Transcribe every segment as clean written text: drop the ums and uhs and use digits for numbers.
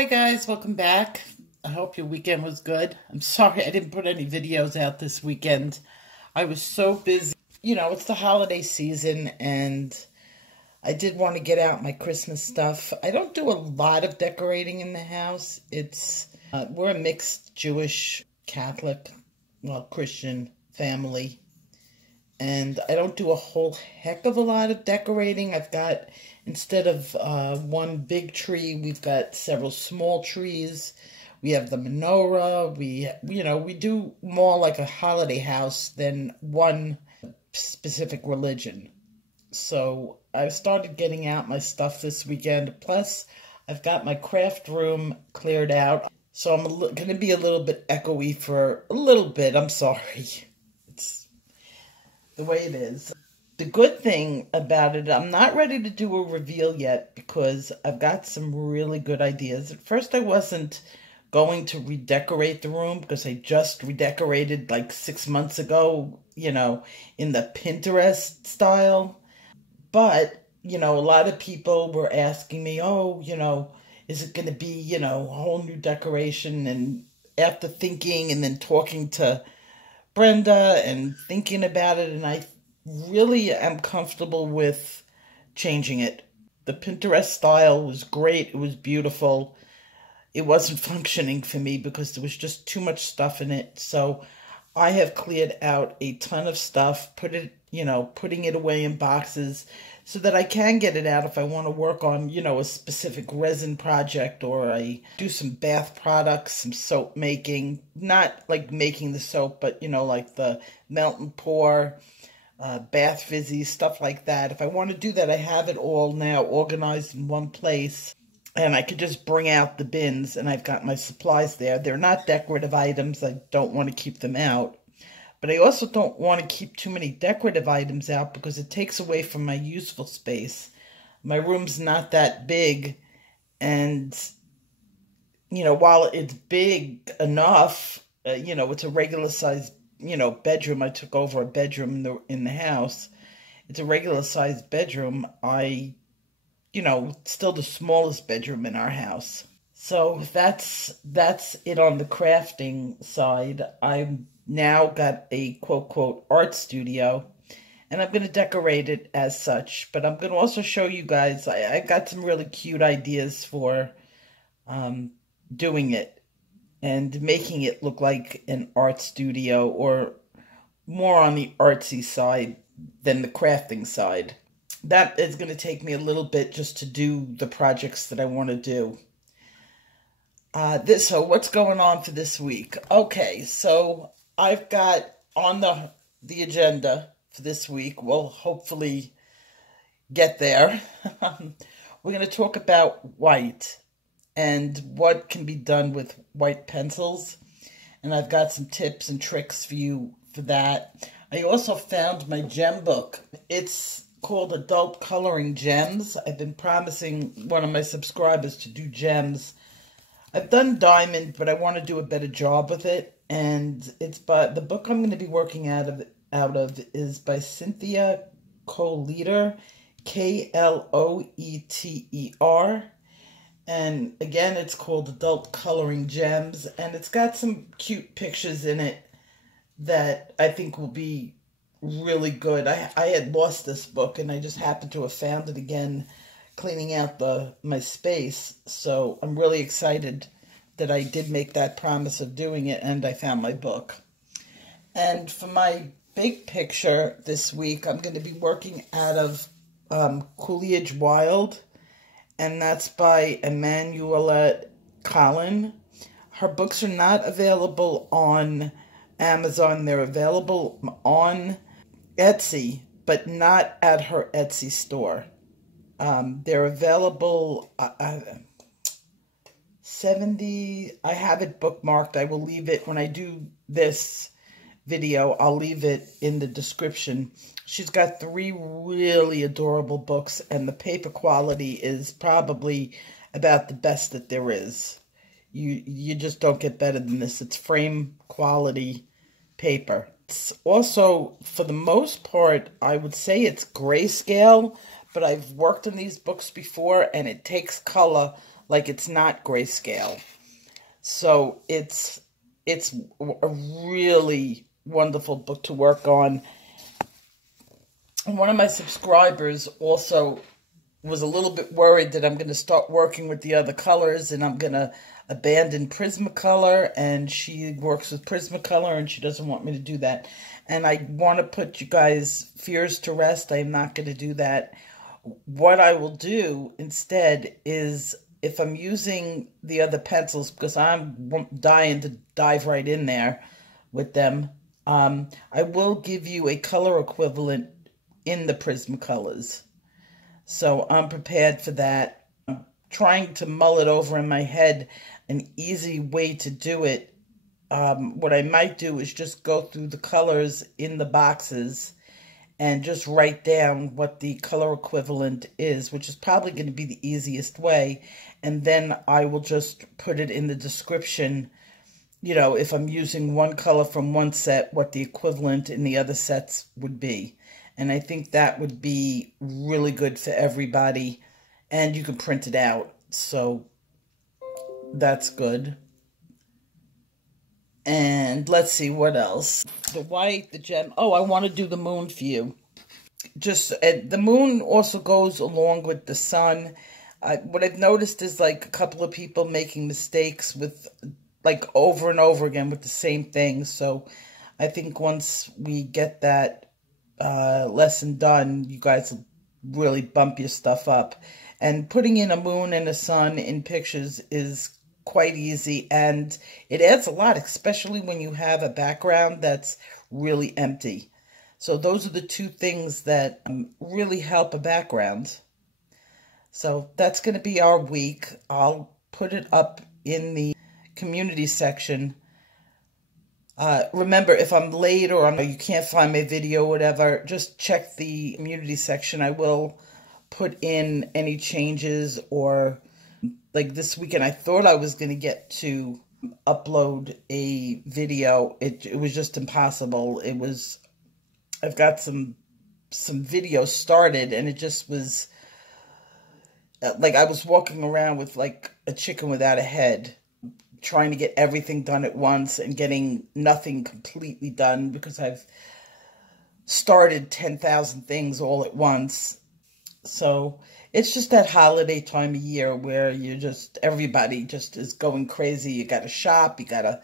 Hi guys, welcome back. I hope your weekend was good. I'm sorry I didn't put any videos out this weekend. I was so busy. You know, it's the holiday season and I did want to get out my Christmas stuff. I don't do a lot of decorating in the house. We're a mixed Jewish, Catholic, well, Christian family. And I don't do a whole heck of a lot of decorating. Instead of one big tree, we've got several small trees. We have the menorah. We do more like a holiday house than one specific religion. So I started getting out my stuff this weekend. Plus, I've got my craft room cleared out. So I'm going to be a little bit echoey for a little bit. I'm sorry. It's the way it is. The good thing about it, I'm not ready to do a reveal yet because I've got some really good ideas. At first, I wasn't going to redecorate the room because I just redecorated like 6 months ago, in the Pinterest style. But, a lot of people were asking me, is it going to be, a whole new decoration? And after thinking and then talking to Brenda and thinking about it, and I really am comfortable with changing it. The Pinterest style was great. It was beautiful. It wasn't functioning for me because there was just too much stuff in it. So I have cleared out a ton of stuff, putting it away in boxes so that I can get it out if I want to work on, a specific resin project, or I do some bath products, some soap making, not like making the soap, but, like the melt and pour, bath fizzy, stuff like that. If I want to do that, I have it all now organized in one place, and I could just bring out the bins, and I've got my supplies there. They're not decorative items. I don't want to keep them out. But I also don't want to keep too many decorative items out because it takes away from my useful space. My room's not that big, and, while it's big enough, it's a regular size bedroom. I took over a bedroom in the house. It's a regular sized bedroom. Still the smallest bedroom in our house. So that's it on the crafting side. I've now got a quote art studio, and I'm going to decorate it as such. But I'm going to also show you guys, I got some really cute ideas for doing it and making it look like an art studio, or more on the artsy side than the crafting side. That is going to take me a little bit just to do the projects that I want to do. So what's going on for this week? Okay, so I've got on the agenda for this week, we'll hopefully get there. We're going to talk about white and what can be done with white pencils. And I've got some tips and tricks for you for that. I also found my gem book. It's called Adult Coloring Gems. I've been promising one of my subscribers to do gems. I've done diamond, but I want to do a better job with it. And the book I'm going to be working out of is by Cynthia Koleter, Kloeter. And again, it's called Adult Coloring Gems, and it's got some cute pictures in it that I think will be really good. I had lost this book, and I just happened to have found it again, cleaning out my space. So I'm really excited that I did make that promise of doing it, and I found my book. And for my big picture this week, I'm going to be working out of Coolidge Wild, and that's by Emanuela Collin. Her books are not available on Amazon. They're available on Etsy, but not at her Etsy store. They're available, 70, I have it bookmarked. I will leave it, when I do this video, I'll leave it in the description. She's got 3 really adorable books, and the paper quality is probably about the best that there is. You just don't get better than this. It's frame quality paper. It's also, for the most part, I would say it's grayscale, but I've worked in these books before, and it takes color like it's not grayscale. So it's a really wonderful book to work on. And one of my subscribers also was a little bit worried that I'm going to start working with the other colors and I'm going to abandon Prismacolor, and she works with Prismacolor and she doesn't want me to do that. And I want to put you guys' fears to rest. I am not going to do that. What I will do instead is, if I'm using the other pencils, because I'm dying to dive right in there with them, I will give you a color equivalent in the Prismacolors. So I'm prepared for that. I'm trying to mull it over in my head, an easy way to do it. What I might do is just go through the colors in the boxes and just write down what the color equivalent is, which is probably going to be the easiest way. And then I will just put it in the description, you know, if I'm using one color from one set, what the equivalent in the other sets would be. And I think that would be really good for everybody. And you can print it out. So that's good. And let's see what else. The white, the gem. Oh, I want to do the moon for you. Just the moon also goes along with the sun. What I've noticed is like a couple of people making mistakes with like over and over again with the same thing. So I think once we get that lesson done, you guys will really bump your stuff up. And putting in a moon and a sun in pictures is quite easy, and it adds a lot, especially when you have a background that's really empty. So those are the two things that really help a background. So that's going to be our week. I'll put it up in the community section. Remember, if I'm late or you can't find my video, whatever, just check the community section. I will put in any changes, or like this weekend, I thought I was going to get to upload a video. It was just impossible. I've got some videos started, and it just was like I was walking around with like a chicken without a head, trying to get everything done at once and getting nothing completely done because I've started 10,000 things all at once. So it's just that holiday time of year where everybody just is going crazy. You got to shop, you got to,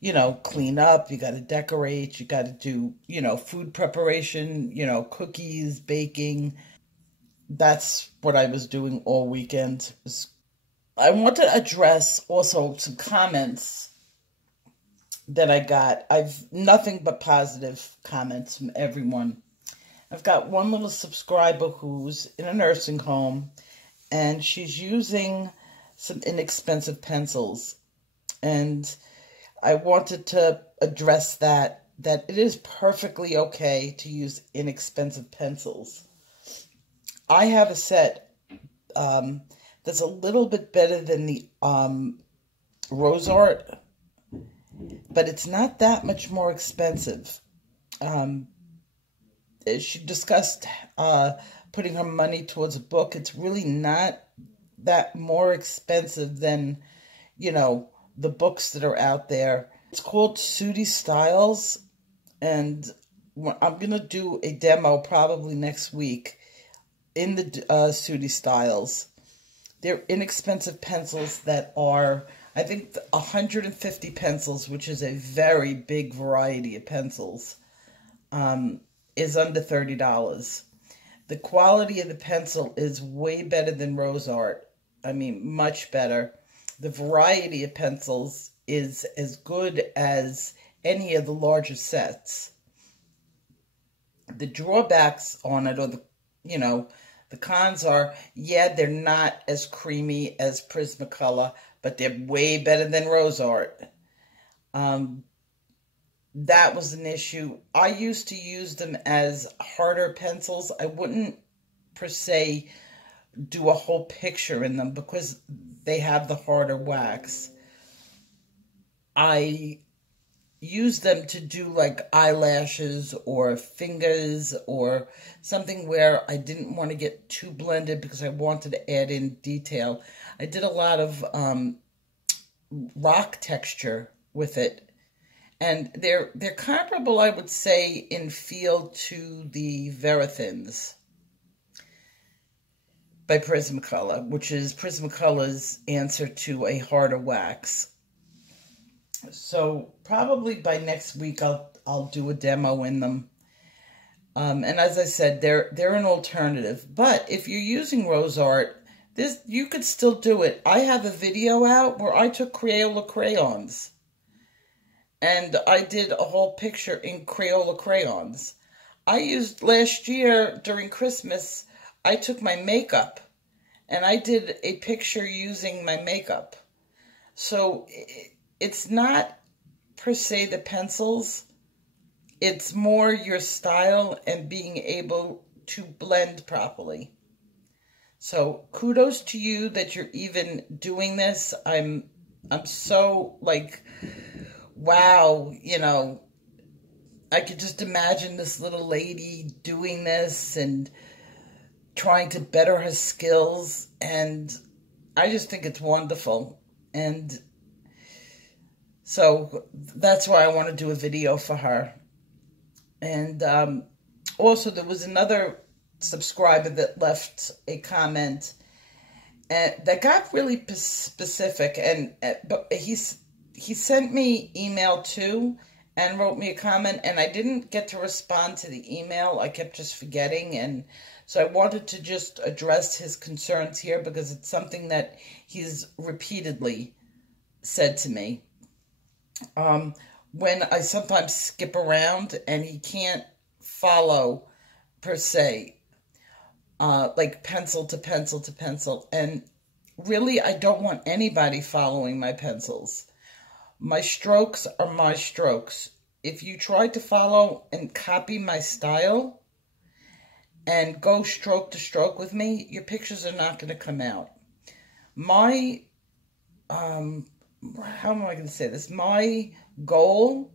you know, clean up, you got to decorate, you got to do, you know, food preparation, you know, cookies, baking. That's what I was doing all weekend. I want to address also some comments that I got. I've nothing but positive comments from everyone. I've got one little subscriber who's in a nursing home, and she's using some inexpensive pencils. And I wanted to address that it is perfectly okay to use inexpensive pencils. I have a set that's a little bit better than the Rose Art, but it's not that much more expensive. She discussed putting her money towards a book. It's really not that more expensive than, you know, the books that are out there. It's called Sooty Styles, and I'm going to do a demo probably next week in the Sooty Styles. They're inexpensive pencils that are, I think, 150 pencils, which is a very big variety of pencils, is under $30. The quality of the pencil is way better than Rose Art. I mean, much better. The variety of pencils is as good as any of the larger sets. The drawbacks on it, or the, you know, the cons are, yeah, they're not as creamy as Prismacolor, but they're way better than Rose Art. That was an issue. I used to use them as harder pencils. I wouldn't, per se, do a whole picture in them because they have the harder wax. I use them to do like eyelashes or fingers or something where I didn't want to get too blended because I wanted to add in detail. I did a lot of rock texture with it, and they're comparable, I would say, in feel to the Verithins by Prismacolor, which is Prismacolor's answer to a harder wax. So probably by next week I'll do a demo in them. And as I said, they're an alternative. But if you're using Rose Art, you could still do it. I have a video out where I took Crayola crayons, and I did a whole picture in Crayola crayons. I used last year during Christmas, I took my makeup and I did a picture using my makeup. So it's not per se the pencils, it's more your style and being able to blend properly. So kudos to you that you're even doing this. I'm so like, wow, you know, I could just imagine this little lady doing this and trying to better her skills, and I just think it's wonderful. And so that's why I want to do a video for her. And also there was another subscriber that left a comment that got really specific, and but he sent me email too and wrote me a comment, and I didn't get to respond to the email. I kept just forgetting, and so I wanted to just address his concerns here because it's something that he's repeatedly said to me. When I sometimes skip around and he can't follow per se, like pencil to pencil to pencil. And really, I don't want anybody following my pencils. My strokes are my strokes. If you try to follow and copy my style and go stroke to stroke with me, your pictures are not going to come out. My, how am I going to say this? My goal,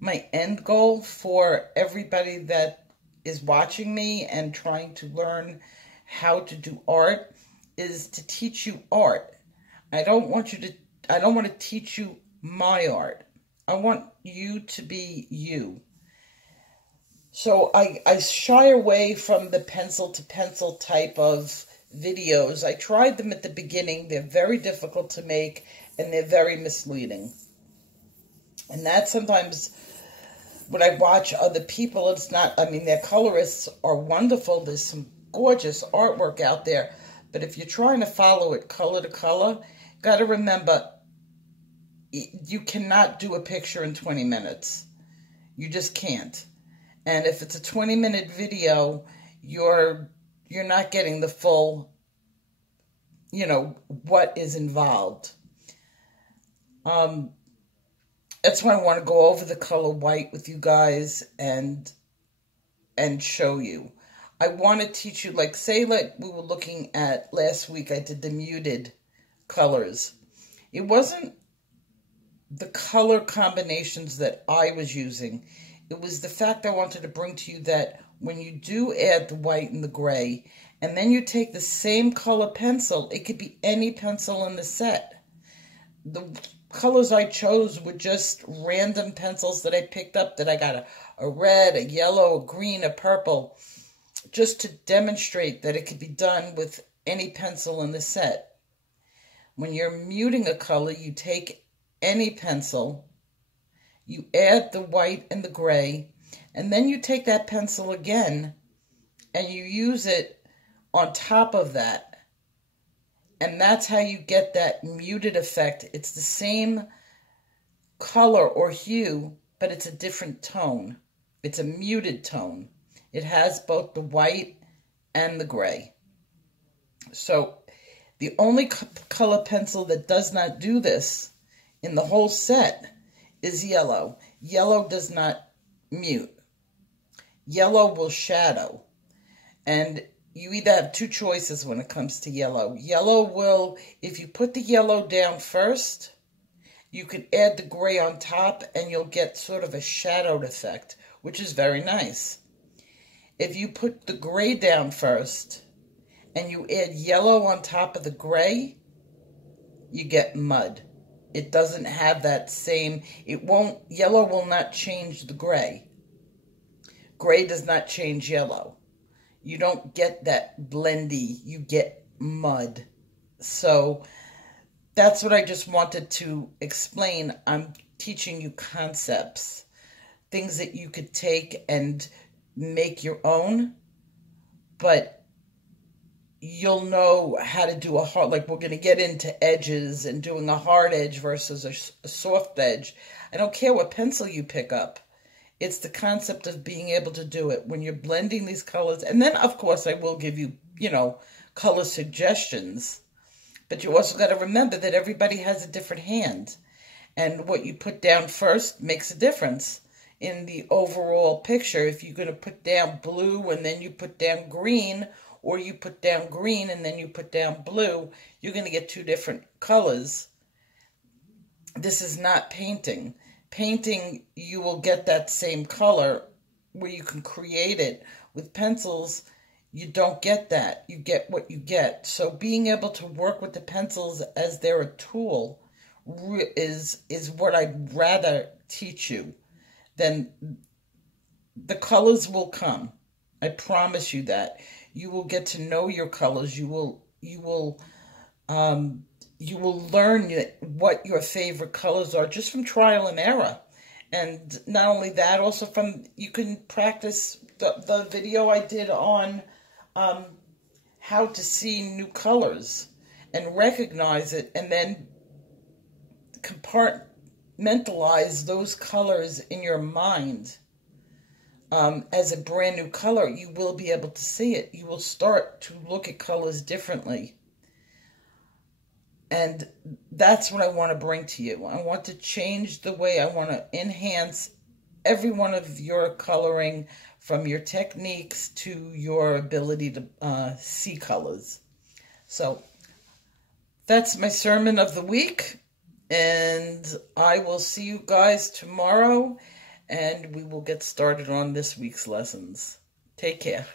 my end goal for everybody that is watching me and trying to learn how to do art is to teach you art. I don't want to teach you my art. I want you to be you. So I shy away from the pencil to pencil type of videos. I tried them at the beginning. They're very difficult to make and they're very misleading. And that sometimes when I watch other people, it's not, I mean, their colorists are wonderful. There's some gorgeous artwork out there. But if you're trying to follow it color to color, got to remember, you cannot do a picture in 20 minutes. You just can't. And if it's a 20-minute video, you're not getting the full, you know, what is involved. That's why I want to go over the color white with you guys and show you. I want to teach you, like, say, like we were looking at last week, I did the muted colors. It wasn't the color combinations that I was using. It was the fact I wanted to bring to you that when you do add the white and the gray, and then you take the same color pencil, it could be any pencil in the set. The colors I chose were just random pencils that I picked up, that I got a red, a yellow, a green, a purple, just to demonstrate that it could be done with any pencil in the set. When you're muting a color, you take any pencil, you add the white and the gray, and then you take that pencil again and you use it on top of that. And that's how you get that muted effect. It's the same color or hue, but it's a different tone. It's a muted tone. It has both the white and the gray. So the only color pencil that does not do this in the whole set is yellow. Yellow does not mute. Yellow will shadow. And you either have two choices when it comes to yellow. Yellow will, if you put the yellow down first You can add the gray on top and you'll get sort of a shadowed effect, which is very nice. If you put the gray down first and you add yellow on top of the gray, you get mud. It doesn't have that same, yellow will not change the gray. Gray does not change yellow. You don't get that blendy, you get mud. So that's what I just wanted to explain. I'm teaching you concepts, things that you could take and make your own, but you'll know how to do a hard, like we're going to get into edges and doing a hard edge versus a soft edge. I don't care what pencil you pick up. It's the concept of being able to do it when you're blending these colors. And then, of course, I will give you, color suggestions. But you also got to remember that everybody has a different hand. And what you put down first makes a difference in the overall picture. If you're going to put down blue and then you put down green, or you put down green and then you put down blue, you're going to get two different colors. This is not painting. Painting, you will get that same color where you can create it. With pencils, you don't get that. You get what you get. So being able to work with the pencils as they're a tool is what I'd rather teach you. Then the colors will come. I promise you that. You will get to know your colors. You will learn what your favorite colors are just from trial and error. And not only that, also you can practice the video I did on how to see new colors and recognize it, and then compartmentalize those colors in your mind. As a brand new color, you will be able to see it. You will start to look at colors differently. And that's what I want to bring to you. I want to change the way, I want to enhance every one of your coloring, from your techniques to your ability to see colors. So that's my sermon of the week. And I will see you guys tomorrow. And we will get started on this week's lessons. Take care.